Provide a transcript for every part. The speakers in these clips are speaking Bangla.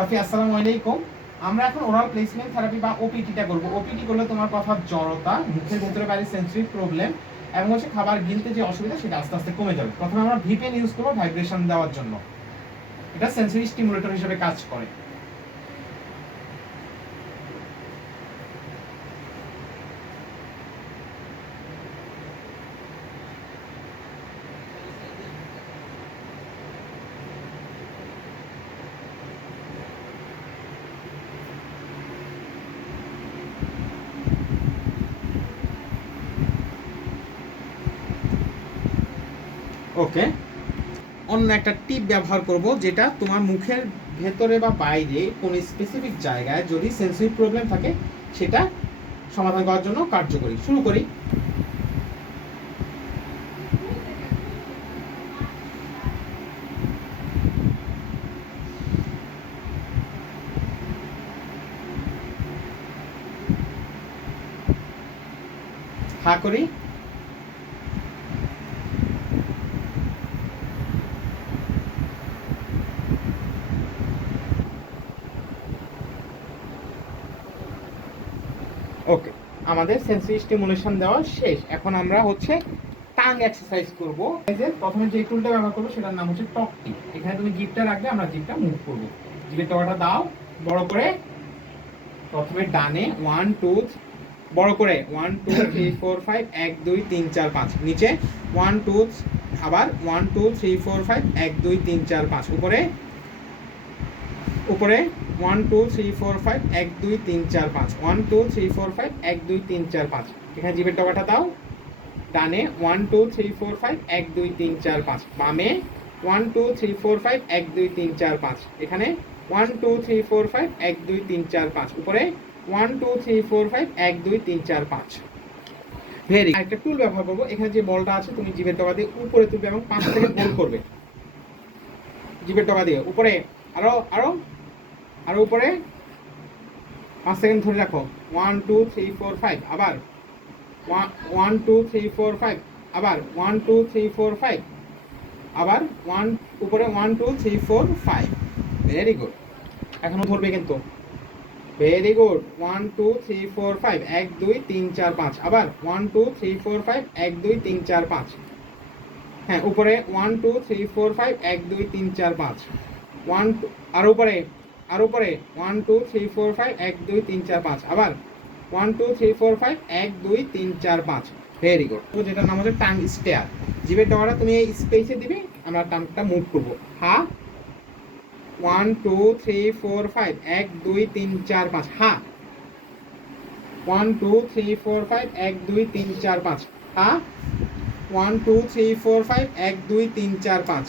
ওকে, আসসালামু আলাইকুম। আমরা এখন ওরাল প্লেসমেন্ট থেরাপি বা ওপিটিটা করব। ওপিটি করলে তোমার কথার জড়তা, মুখের ভেতরে বাইরে সেন্সরি প্রবলেম এবং হচ্ছে খাবার গিলতে যে অসুবিধা সেটা আস্তে আস্তে কমে যাবে। প্রথমে আমরা ভিপেন ইউজ করব ভাইব্রেশন দেওয়ার জন্য। এটা সেন্সরি স্টিমুলেটর হিসেবে কাজ করে। ওকে, অন্য একটা টিপ ব্যবহার করব, যেটা তোমার মুখের ভেতরে বা বাইরে কোনো স্পেসিফিক জায়গায় যদি সেন্সরি প্রবলেম থাকে সেটা সমাধান করার জন্য কার্যকরী। শুরু করি। হা করি, ওকে, আমাদের সেন্সরি স্টিমুলেশন দেওয়া শেষ। এখন আমরা হচ্ছে টাং এক্সারসাইজ করব। এই যে প্রথমে যে টুলটা ব্যবহার করবো সেটার নাম হচ্ছে টক টিপ। এখানে তুমি জিভটা রাখবে, আমরা জিভটা মুভ করবো। জিভের টকাটা দাও বড় করে। প্রথমে ডানে 1 2 বড় করে 1 2 3 4 5 1 2 3 4 5, নিচে 1 2 আবার 1 2 3 4 5 1 2 3 4 5, উপরে উপরে 1 2 3 4 5 1 2 3 4 5 1 2 3 4 5 1 2 3 4 5। এখানে জিভের টকাটা দাও। ডানে 1 2 3 4 5 1 2 3 4 5, বামে 1 2 3 4 5 1 2 3 4 5, এখানে 1 2 3 4 5 1 2 3 4 5, উপরে 1 2 3 4 5 1 2 3 4 5। ভেরি একটা টুল ব্যবহার করবো। এখানে যে বলটা আছে তুমি জিভের টকা দিয়ে উপরে তুলবে এবং 5 থেকে গোল করবে। জিভের টকা দিয়ে উপরে, আরো আরো আরো উপরে 5 সেকেন্ড ধরে রাখো। 1 2 3 4 5, আবার 1 2 3 4 5, আবার 1 2 3 4 5, আবার 1 উপরে 1 2 3 4 5। Very good. এখনো ধরবে কিন্তু। Very good. 1 2 3 4 5 1 2 3 4 5, আবার 1 2 3 4 5 1 2 3 4 5। হ্যাঁ, উপরে 1 2 3 4 5 1 2 3 4 5, 1 আর উপরে 1 2 3 4 5 1 2 3 4 5, আবার 1 2 3 4 5 1 2 3 4 5। Very good. তো যেটার নাম হচ্ছে টাং স্টেয়ার। জিভের ডগাটা তুমি এই স্পেসে দিবে, আমরা টাংটা মুভ করবো। হা 1 2 3 4 5 1 2 3 4 5, হা 1 2 3 4 5 1 2 3 4 5, হা 1 2 3 4 5 1 2 3 4 5,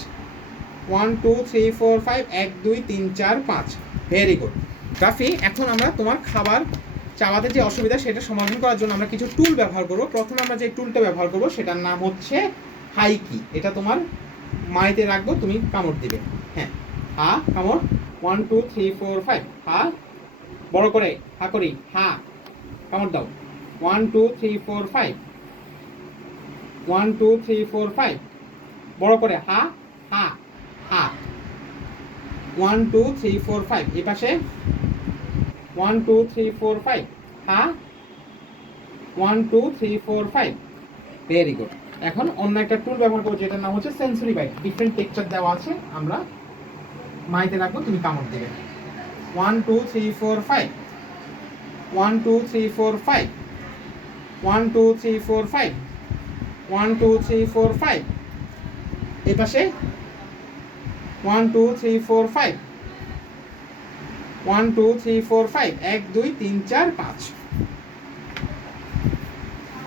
1 2 3 4 5 1 2 3 4 5। Very good. রাফি, এখন আমরা তোমার খাবার চাওয়াতে যে অসুবিধা সেটা সমাধান করার জন্য আমরা কিছু টুল ব্যবহার করবো। প্রথমে আমরা যে টুলটা ব্যবহার করবো সেটার নাম হচ্ছে হাইকি। এটা তোমার মাইতে রাখবো, তুমি কামড় দিবে। হ্যাঁ, হা কামড়। 1 2 3 4 5, হা বড় করে হা করি, হা কামড় দাও। 1 2 3 4 5, 1 2 3 4 5, বড় করে হা হা হা। 1 2 3 4 5, এই পাশে 1 2 3 4 5, হা 1 2 3 4 5। Very good. এখন অন্য একটা টুল ব্যবহার করবো যেটার নাম হচ্ছে সেন্সরি বাইট। ডিফারেন্ট টেক্সচার দেওয়া আছে, আমরা মাইতে রাখবো, তুমি কামড় দেবে। 1 2 3 4 5, 1 2 3 4 5, 1 2 3 4 5, 1 2 3 4 5। এই পাশে 1 2 3 4 5, 1 2 3 4 5, 1 2 3 4 5।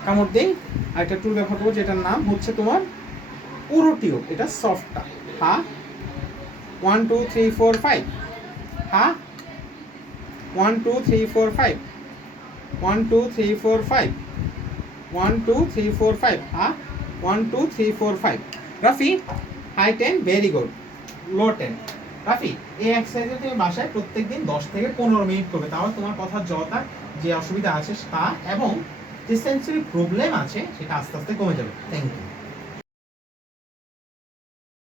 কামড় দিই। আরেকটা টুল ব্যবহার করবো যেটার নাম হচ্ছে তোমার উরোটিও। এটা সফটটা। হা 1 2 3 4 5, হা 1 2 3 4 5, 1 2 3 4 5, 1 2 3 4 5, হা 1 2 3 4 5। রাফি, হাই 10, ভেরি গুড, লো 10। রাফি, এই এক্সারসাইজে তুমি বাসায় প্রত্যেকদিন 10 থেকে 15 মিনিট করবে, তাহলে তোমার কথার জড়তা যে অসুবিধা আছে তা এবং যে সেন্সরি প্রবলেম আছে সেটা আস্তে আস্তে কমে যাবে। Thank you.